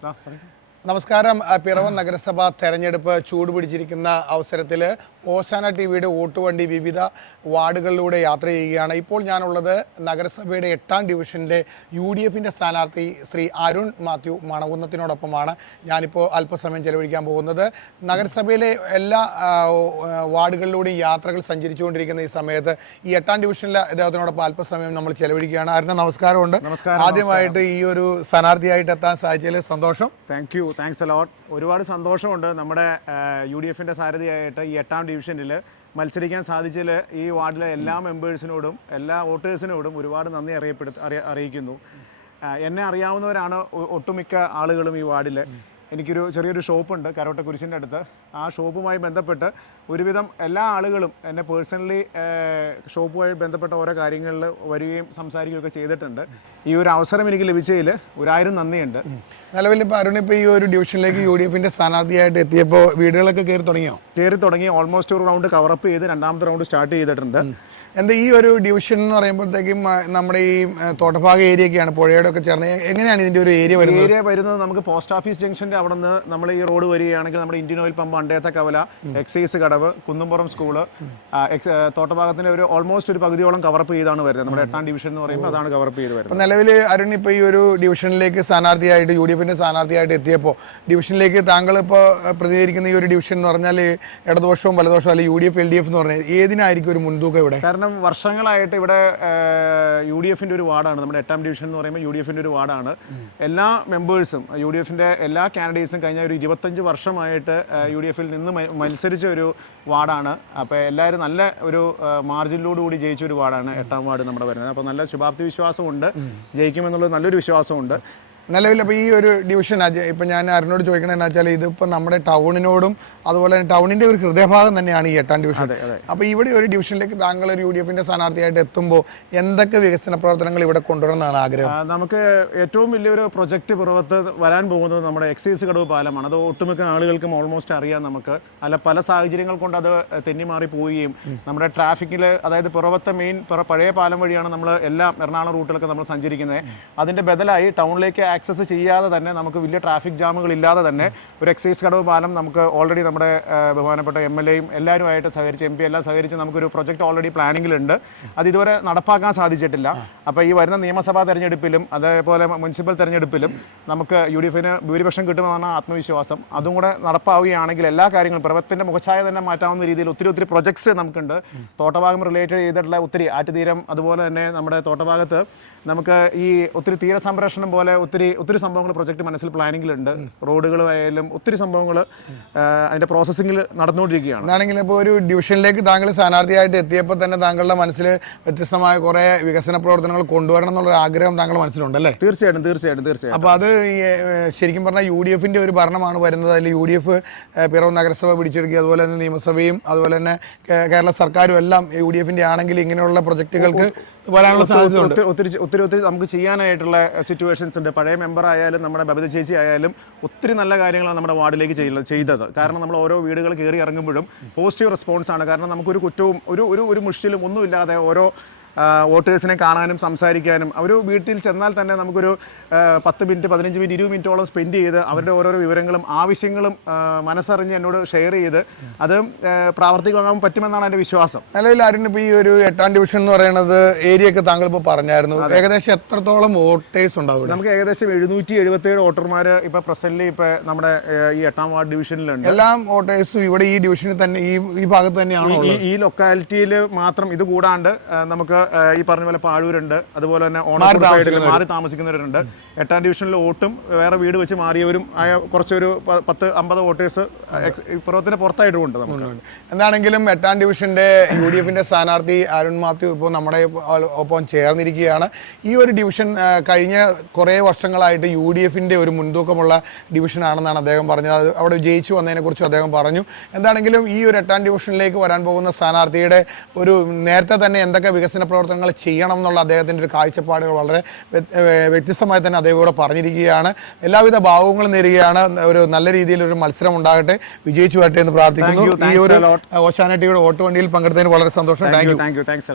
走 നമസ്കാരം. പിറവൻ പിറവം നഗരസഭ തെരഞ്ഞെടുപ്പ് ചൂടുപിടിച്ചിരിക്കുന്ന അവസരത്തിൽ ഓശാന ടി വിയുടെ വോട്ടുവണ്ടി വിവിധ വാർഡുകളിലൂടെ യാത്ര ചെയ്യുകയാണ്. ഇപ്പോൾ ഞാനുള്ളത് നഗരസഭയുടെ എട്ടാം ഡിവിഷനിലെ യു ഡി എഫിന്റെ സ്ഥാനാർത്ഥി ശ്രീ അരുൺ മാത്യു മണകുന്നത്തിനോടൊപ്പമാണ് ഞാനിപ്പോൾ അല്പസമയം ചെലവഴിക്കാൻ പോകുന്നത്. നഗരസഭയിലെ എല്ലാ വാർഡുകളിലൂടെയും യാത്രകൾ സഞ്ചരിച്ചുകൊണ്ടിരിക്കുന്ന ഈ സമയത്ത് ഈ എട്ടാം ഡിവിഷനിലെ അദ്ദേഹത്തിനോടൊപ്പം അല്പസമയം നമ്മൾ ചെലവഴിക്കുകയാണ്. അരുണ നമസ്കാരമുണ്ട്. നമസ്കാരം, ആദ്യമായിട്ട് ഈ ഒരു സ്ഥാനാർത്ഥിയായിട്ട് എത്താൻ സാധിച്ചതിൽ സന്തോഷം. താങ്ക് യു താങ്ക്സ് അലോട്ട് ഒരുപാട് സന്തോഷമുണ്ട് നമ്മുടെ യു ഡി എഫിന്റെ സാരഥിയായിട്ട് ഈ എട്ടാം ഡിവിഷനിൽ മത്സരിക്കാൻ സാധിച്ചതിൽ ഈ വാർഡിലെ എല്ലാ മെമ്പേഴ്സിനോടും എല്ലാ വോട്ടേഴ്സിനോടും ഒരുപാട് നന്ദി അറിയപ്പെടുത്ത അറിയിക്കുന്നു. എന്നെ അറിയാവുന്നവരാണ് ഒട്ടുമിക്ക ആളുകളും ഈ വാർഡിൽ എനിക്കൊരു ചെറിയൊരു ഷോപ്പുണ്ട് കരോട്ട കുരിശിന്റെ അടുത്ത്. ആ ഷോപ്പുമായി ബന്ധപ്പെട്ട് ഒരുവിധം എല്ലാ ആളുകളും എന്നെ പേഴ്സണലി ഷോപ്പുമായി ബന്ധപ്പെട്ട ഓരോ കാര്യങ്ങളിൽ വരികയും സംസാരിക്കുകയൊക്കെ ചെയ്തിട്ടുണ്ട്. ഈ ഒരു അവസരം എനിക്ക് ലഭിച്ചതിൽ ഒരായിരം നന്ദിയുണ്ട്. നിലവിൽ ഇപ്പോൾ അരുൺ ഇപ്പോൾ ഈ ഒരു ഡിവിഷനിലേക്ക് യു ഡി എഫിന്റെ സ്ഥാനാർത്ഥിയായിട്ട് എത്തിയപ്പോൾ വീടുകളൊക്കെ കയറി തുടങ്ങിയോ? കയറി തുടങ്ങി ഓൾമോസ്റ്റ് ഒരു റൗണ്ട് കവറപ്പ് ചെയ്ത് രണ്ടാമത്തെ റൗണ്ട് സ്റ്റാർട്ട് ചെയ്തിട്ടുണ്ട്. എന്താ ഈ ഒരു ഡിവിഷൻ എന്ന് പറയുമ്പോഴത്തേക്കും നമ്മുടെ ഈ തോട്ടഭാഗ ഏരിയയൊക്കെയാണ് പുഴയുടെ ഒക്കെ ചേർന്ന്. എങ്ങനെയാണ് ഇതിന്റെ ഒരു ഏരിയ വരുന്നത്? ഏരിയ വരുന്നത് നമുക്ക് പോസ്റ്റ് ഓഫീസ് ജംഗ്ഷന്റെ അവിടെ നിന്ന് നമ്മൾ ഈ റോഡ് വരികയാണെങ്കിൽ നമ്മുടെ ഇന്ത്യൻ ഓയിൽ പമ്പ് അണ്ടേത്ത കവല എക്സൈസ് കടവ് കുന്നുംപുറം സ്കൂൾ തോട്ടഭാഗത്തിന്റെ ഒരു ഓൾമോസ്റ്റ് ഒരു പകുതിയോളം കവറപ്പ് ചെയ്താണ് വരുന്നത്. നമ്മുടെ എട്ടാം ഡിവിഷൻ എന്ന് പറയുമ്പോൾ അതാണ് കവറപ്പ് ചെയ്ത് വരുന്നത്. നിലവിൽ അരുൺ ഇപ്പോൾ ഈ ഒരു ഡിവിഷനിലേക്ക് സ്ഥാനാർത്ഥിയായിട്ട് യു ഡി എഫിന്റെ സ്ഥാനാർത്ഥിയായിട്ട് എത്തിയപ്പോൾ ഡിവിഷനിലേക്ക് താങ്കൾ ഇപ്പോൾ പ്രതികരിക്കുന്ന ഈ ഒരു ഡിവിഷൻ എന്ന് പറഞ്ഞാൽ ഇടതുപക്ഷവും വലതുപക്ഷവും അല്ലെങ്കിൽ U D F L D F എന്ന് പറഞ്ഞാൽ ഏതിനായിരിക്കും ഒരു മുൻതൂക്കം ഇവിടെ? കാരണം വർഷങ്ങളായിട്ട് ഇവിടെ യു ഡി എഫിന്റെ ഒരു വാർഡാണ്. നമ്മുടെ എട്ടാം ഡിവിഷൻ എന്ന് പറയുമ്പോൾ യു ഡി എഫിന്റെ ഒരു വാർഡാണ്. എല്ലാ മെമ്പേഴ്സും യു ഡി എഫിന്റെ എല്ലാ കാൻഡിഡേറ്റ്സും കഴിഞ്ഞ ഒരു ഇരുപത്തഞ്ച് വർഷമായിട്ട് യു ഡി എഫിൽ നിന്ന് മത്സരിച്ച ഒരു വാർഡാണ്. അപ്പോൾ എല്ലാവരും നല്ല ഒരു മാർജിനിലോടുകൂടി ജയിച്ച ഒരു വാർഡാണ് എട്ടാം വാർഡ് നമ്മുടെ വരുന്നത്. അപ്പോൾ നല്ല ശുഭാപ്തി വിശ്വാസമുണ്ട്. ജയിക്കുമെന്നുള്ളത് നല്ലൊരു വിശ്വാസമുണ്ട്. നിലവിൽ അപ്പോൾ ഈ ഒരു ഡിവിഷൻ ഇപ്പം ഞാൻ അരുണോട് ചോദിക്കണമെന്ന് വെച്ചാൽ ഇതിപ്പോൾ നമ്മുടെ ടൗണിനോടും അതുപോലെ തന്നെ ടൗണിന്റെ ഒരു ഹൃദയഭാഗം തന്നെയാണ് ഈ എട്ടാം ഡിവിഷൻ അപ്പോൾ ഇവിടെ ഒരു ഡിവിഷനിലേക്ക് താങ്കൾ ഒരു യു ഡി എഫിന്റെ സ്ഥാനാർത്ഥിയായിട്ട് എത്തുമ്പോൾ എന്തൊക്കെ വികസന പ്രവർത്തനങ്ങൾ ഇവിടെ കൊണ്ടുവരണമെന്നാണ് ആഗ്രഹം? നമുക്ക് ഏറ്റവും വലിയൊരു പ്രൊജക്റ്റ് പുറത്ത് വരാൻ പോകുന്നത് നമ്മുടെ എക്സൈസ് കടവ് പാലമാണ്. അത് ഒട്ടുമിക്ക ആളുകൾക്കും ഓൾമോസ്റ്റ് അറിയാം നമുക്ക്. അല്ല പല സാഹചര്യങ്ങൾ കൊണ്ട് അത് തെന്നിമാറി പോവുകയും നമ്മുടെ ട്രാഫിക്കിൽ അതായത് പുറവത്തെ മെയിൻ പഴയ പാലം വഴിയാണ് നമ്മൾ എല്ലാ എറണാകുളം റൂട്ടിലൊക്കെ നമ്മൾ സഞ്ചരിക്കുന്നത്. അതിന്റെ ബദലായി ടൗണിലേക്ക് ആക്സസ് ചെയ്യാതെ തന്നെ നമുക്ക് വലിയ ട്രാഫിക് ജാമുകൾ ഇല്ലാതെ തന്നെ ഒരു എക്സൈസ് കടവ് പാലം നമുക്ക് ഓൾറെഡി നമ്മുടെ ബഹുമാനപ്പെട്ട എം എൽ എയും എല്ലാവരുമായിട്ട് സഹകരിച്ച് എം പി എല്ലാം സഹകരിച്ച് നമുക്കൊരു പ്രൊജക്ട് ഓൾറെഡി പ്ലാനിങ്ങിലുണ്ട് അത് ഇതുവരെ നടപ്പാക്കാൻ സാധിച്ചിട്ടില്ല. അപ്പോൾ ഈ വരുന്ന നിയമസഭാ തെരഞ്ഞെടുപ്പിലും അതേപോലെ മുനിസിപ്പൽ തെരഞ്ഞെടുപ്പിലും നമുക്ക് യു ഡി എഫിന് ഭൂരിപക്ഷം കിട്ടുമെന്നാണ് ആത്മവിശ്വാസം. അതും കൂടെ നടപ്പാവുകയാണെങ്കിൽ എല്ലാ കാര്യങ്ങളും പ്രവത്തിന്റെ മുഖച്ഛായ തന്നെ മാറ്റാവുന്ന രീതിയിൽ ഒത്തിരി ഒത്തിരി പ്രൊജക്ട്സ് നമുക്കുണ്ട്. തോട്ടഭാഗം റിലേറ്റഡ് ചെയ്തിട്ടുള്ള ഒത്തിരി ആറ്റുതീരം അതുപോലെ തന്നെ നമ്മുടെ തോട്ടഭാഗത്ത് നമുക്ക് ഈ ഒത്തിരി തീരസംരക്ഷണം പോലെ ഒത്തിരി ഒത്തിരി സംഭവങ്ങൾ പ്രൊജക്ട് മനസ്സിൽ പ്ലാനിങ്ങിലുണ്ട്. റോഡുകളായാലും ഒത്തിരി സംഭവങ്ങൾ അതിന്റെ പ്രോസസ്സിംഗിൽ നടന്നുകൊണ്ടിരിക്കുകയാണ്. ഇപ്പോൾ ഒരു ഡിവിഷനിലേക്ക് താങ്കൾ സ്ഥാനാർത്ഥിയായിട്ട് എത്തിയപ്പോൾ തന്നെ താങ്കളുടെ മനസ്സിൽ വ്യത്യസ്തമായ കുറേ വികസന പ്രവർത്തനങ്ങൾ കൊണ്ടുവരണം എന്നുള്ള ആഗ്രഹം താങ്കളുടെ മനസ്സിലുണ്ട് അല്ലേ തീർച്ചയായിട്ടും തീർച്ചയായിട്ടും തീർച്ചയായിട്ടും. അപ്പോൾ അത് ശരിക്കും പറഞ്ഞാൽ യു ഡി എഫിന്റെ ഒരു ഭരണമാണ് വരുന്നത്. അതിൽ യു ഡി എഫ് പിറവം നഗരസഭ പിടിച്ചെടുക്കുക അതുപോലെ തന്നെ നിയമസഭയും അതുപോലെ തന്നെ കേരള സർക്കാരും എല്ലാം യു ഡി എഫിന്റെ ആണെങ്കിൽ ഇങ്ങനെയുള്ള പ്രൊജക്ടുകൾക്ക് വരാനുള്ള സാധ്യതയുണ്ട് ഒത്തിരി ഒത്തിരി ഒത്തിരി നമുക്ക് ചെയ്യാനായിട്ടുള്ള സിറ്റുവേഷൻസ് ഉണ്ട്. പഴയ മെമ്പർ ആയാലും നമ്മുടെ ബബിത ചേച്ചി ആയാലും ഒത്തിരി നല്ല കാര്യങ്ങളാണ് നമ്മുടെ വാർഡിലേക്ക് ചെയ്യുന്നത് ചെയ്തത്. കാരണം നമ്മൾ ഓരോ വീടുകൾ കയറി ഇറങ്ങുമ്പോഴും പോസിറ്റീവ് റെസ്പോൺസ് ആണ്. കാരണം നമുക്കൊരു കുറ്റവും ഒരു ഒരു ഒരു മുഷിലും ഒന്നുമില്ലാതെ ഓരോ വോട്ടേഴ്സിനെ കാണാനും സംസാരിക്കാനും. അവർ വീട്ടിൽ ചെന്നാൽ തന്നെ നമുക്കൊരു പത്ത് മിനിറ്റ് പതിനഞ്ച് മിനിറ്റ് ഇരുപത് മിനിറ്റോളം സ്പെൻഡ് ചെയ്ത് അവരുടെ ഓരോരോ വിവരങ്ങളും ആവശ്യങ്ങളും മനസ്സറിഞ്ഞ് എന്നോട് ഷെയർ ചെയ്ത് അത് പ്രാവർത്തികമാകാൻ പറ്റുമെന്നാണ് എന്റെ വിശ്വാസം. നിലവിൽ ആരും ഇപ്പോൾ ഈ ഒരു എട്ടാം ഡിവിഷൻ എന്ന് പറയുന്നത് ഏരിയ ഒക്കെ താങ്കൾ ഇപ്പോൾ പറഞ്ഞായിരുന്നു ഏകദേശം എത്രത്തോളം വോട്ടേഴ്സ് ഉണ്ടാവും നമുക്ക് ഏകദേശം എഴുന്നൂറ്റി എഴുപത്തേഴ് വോട്ടർമാർ ഇപ്പോൾ പ്രസന്റ്ലി ഇപ്പോൾ നമ്മുടെ ഈ എട്ടാം വാർഡ് ഡിവിഷനിലുണ്ട്. എല്ലാ വോട്ടേഴ്സും ഇവിടെ ഈ ഡിവിഷനിൽ തന്നെ ഈ ഈ ഭാഗത്ത് തന്നെയാണ് ഈ ലൊക്കാലിറ്റിയിൽ മാത്രം ഇത് കൂടാണ്ട് ഏഹ്, നമുക്ക് ഈ പറഞ്ഞ പോലെ പാഴൂരുണ്ട്. അതുപോലെ തന്നെ ഓണർ സൈഡിൽ മാറി താമസിക്കുന്നവരുണ്ട്. എട്ടാം ഡിവിഷനിൽ വോട്ടും വേറെ വീട് വെച്ച് മാറിയവരും ആയ കുറച്ചൊരു പത്ത് അമ്പത് വോട്ടേഴ്സ് പുറത്തിന്റെ പുറത്തായിട്ടും ഉണ്ട് നമുക്ക്. എന്താണെങ്കിലും എട്ടാം ഡിവിഷന്റെ യു ഡി എഫിന്റെ സ്ഥാനാർത്ഥി അരുൺ മാത്യു ഇപ്പോൾ നമ്മുടെ ഒപ്പം ചേർന്നിരിക്കുകയാണ്. ഈ ഒരു ഡിവിഷൻ കഴിഞ്ഞ കുറേ വർഷങ്ങളായിട്ട് യു ഡി എഫിന്റെ ഒരു മുൻതൂക്കമുള്ള ഡിവിഷനാണെന്നാണ് അദ്ദേഹം പറഞ്ഞത്. അവിടെ ജയിച്ചു വന്നതിനെ കുറിച്ച് അദ്ദേഹം പറഞ്ഞു. എന്താണെങ്കിലും ഈ ഒരു എട്ടാം ഡിവിഷനിലേക്ക് വരാൻ പോകുന്ന സ്ഥാനാർത്ഥിയുടെ ഒരു നേരത്തെ തന്നെ എന്തൊക്കെ വികസന പ്രവർത്തനങ്ങൾ ചെയ്യണം എന്നുള്ള അദ്ദേഹത്തിന്റെ ഒരു കാഴ്ചപ്പാടുകൾ വളരെ വ്യത്- വ്യത്യസ്തമായി തന്നെ അദ്ദേഹം ഇവിടെ പറഞ്ഞിരിക്കുകയാണ്. എല്ലാവിധ ഭാവങ്ങളും നേരുകയാണ്. ഒരു നല്ല രീതിയിൽ ഒരു മത്സരം ഉണ്ടാകട്ടെ. വിജയിച്ചു വരട്ടെ എന്ന് പ്രാർത്ഥിക്കുന്നു. ഈ ഒരു ഓശാനട്ടിയുടെ lot. ഓശാന ടിവിയുടെ വോട്ട് വണ്ടിയിൽ പങ്കെടുത്തതിന് വളരെ സന്തോഷം. Thank you thank you thanks